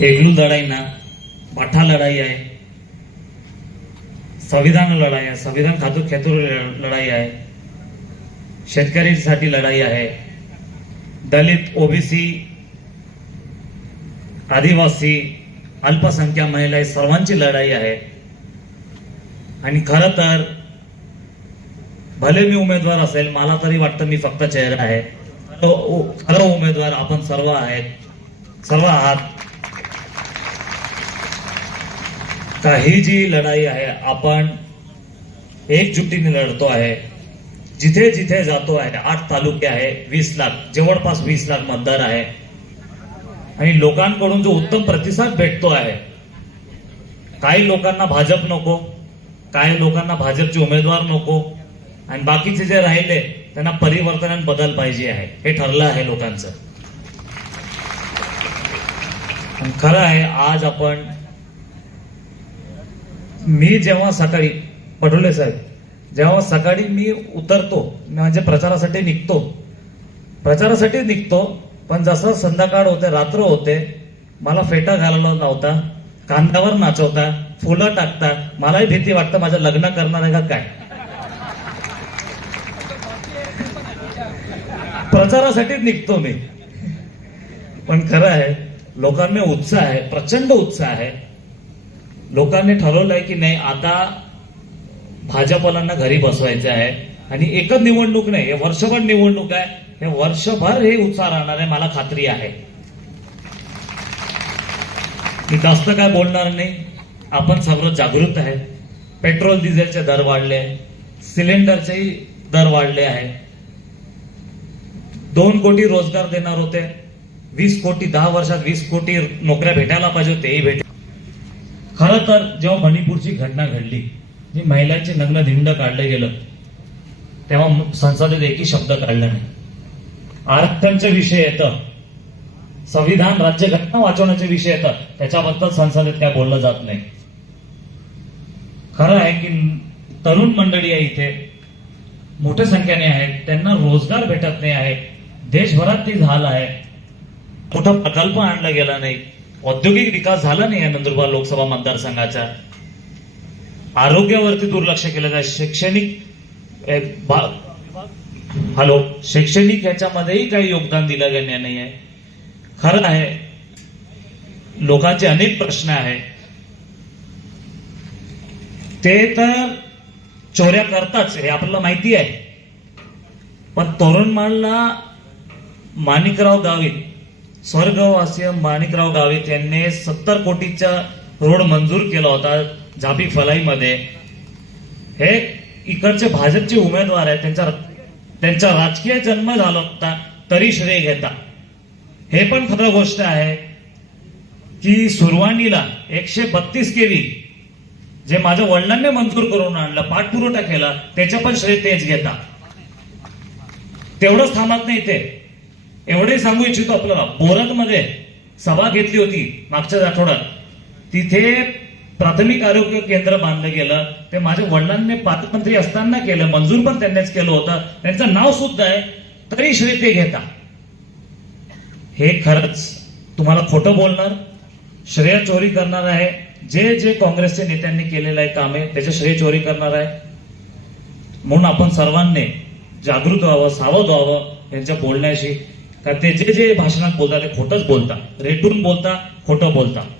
हेगलू लढाई ना भाठा लढाई आहे संविधान लढाई आहे संविधान खातू खेतूर लढाई आहे शेतकऱ्यांसाठी लढाई आहे दलित ओबीसी आदिवासी अल्पसंख्या महिला सर्वांची लढाई आहे आणि खरं तर भले मी उमेदवार असेल मला तरी वाटतं मी फक्त चेहरा आहे खरं उमेदवार आपण सर्व आहेत सर्व आहात काही ही जी लढाई आहे आपण एकजुटीने लढतो आहे जिथे जिथे जातो आहे आठ तालुके आहे वीस लाख जवळपास वीस लाख मतदार आहे आणि लोकांकडून जो उत्तम प्रतिसाद भेटतो आहे काही लोकांना भाजप नको काही लोकांना भाजपचे उमेदवार नको आणि बाकीचे जे राहिले त्यांना परिवर्तन आणि बदल पाहिजे आहे हे ठरलं आहे लोकांचं खरं आहे आज आपण मी जेव्हा सकाळी पटोले साहेब जेव्हा सकाळी मी उतरतो म्हणजे प्रचारासाठी निघतो प्रचारासाठी निघतो पण जसं संध्याकाळ होते रात्र होते मला फेटा घालवला नव्हता कांद्यावर नाचवता फुलं टाकता मलाही भीती वाटतं माझं लग्न करणार आहे का काय प्रचारासाठीच निघतो मी पण खरं आहे लोकांना उत्साह आहे प्रचंड उत्साह आहे लोकांनी ठरवलंय की नाही आता भाजपलांना घरी बसवायचं आहे आणि एकच निवडणूक नाही हे वर्षभर निवडणूक आहे हे वर्षभर हे उत्साह राहणार आहे मला खात्री आहे मी जास्त काय बोलणार नाही आपण सर्व जागृत आहे पेट्रोल डिझेलचे दर वाढले आहे सिलेंडरचेही दर वाढले आहे दोन कोटी रोजगार देणार होते वीस कोटी दहा वर्षात वीस कोटी नोकऱ्या भेटायला पाहिजे तेही भेट खरं तर जेव्हा मणिपूरची घटना घडली जी महिलांचे नग्न धिंड काढलं गेलं तेव्हा संसदेत एकही शब्द काढला नाही आरक्षणचे विषय येतं संविधान राज्यघटना वाचवण्याचे विषय येतात त्याच्याबद्दल संसदेत काय बोललं जात नाही खरं आहे की तरुण मंडळी आहे इथे मोठ्या संख्येने आहेत त्यांना रोजगार भेटत नाही आहे देशभरात ती झाला आहे कुठं प्रकल्प आणला गेला नाही औद्योगिक विकास झाला नाही या नंदुरबार लोकसभा मतदारसंघाच्या आरोग्यावरती दुर्लक्ष केलं जाईल शैक्षणिक हॅलो शैक्षणिक ह्याच्यामध्येही काही योगदान दिलं गेलं नाही आहे खरं आहे लोकांचे अनेक प्रश्न आहे ते तर चोऱ्या करताच हे आपल्याला माहिती आहे पण तरुण मालला माणिकराव गावित स्वर्गवासीय माणिकराव गावित यांनी सत्तर कोटीचा रोड मंजूर केला होता झापी फलाईमध्ये हे इकडचे भाजपचे उमेदवार आहेत त्यांचा त्यांचा राजकीय जन्म झाला होता तरी श्रेय घेता हे पण खरं गोष्ट आहे की सुरवाणीला एकशे बत्तीस केवी जे माझ्या वडिलांनी मंजूर करून आणलं पाठपुरवठा केला त्याच्या पण श्रेय तेच घेता तेवढंच थांबत नाही ते एवढे सांगू इच्छितो आपल्याला मध्ये सभा घेतली होती मागच्याच आठवड्यात तिथे प्राथमिक आरोग्य केंद्र बांधलं गेलं ते माझ्या वडिलांनी पाकमंत्री असताना केलं मंजूर पण त्यांनीच केलं होतं त्यांचं नाव सुद्धा आहे तरी श्री ते घेता हे खरंच तुम्हाला खोटं बोलणार श्रेय चोरी करणार आहे जे जे काँग्रेसचे नेत्यांनी केलेलं आहे कामे त्याचे श्रेय चोरी करणार आहे म्हणून आपण सर्वांनी जागृत व्हावं सावध व्हावं यांच्या बोलण्याशी ते जे जे भाषणात बोलतात ते खोटंच बोलता रेटून बोलता खोटं बोलता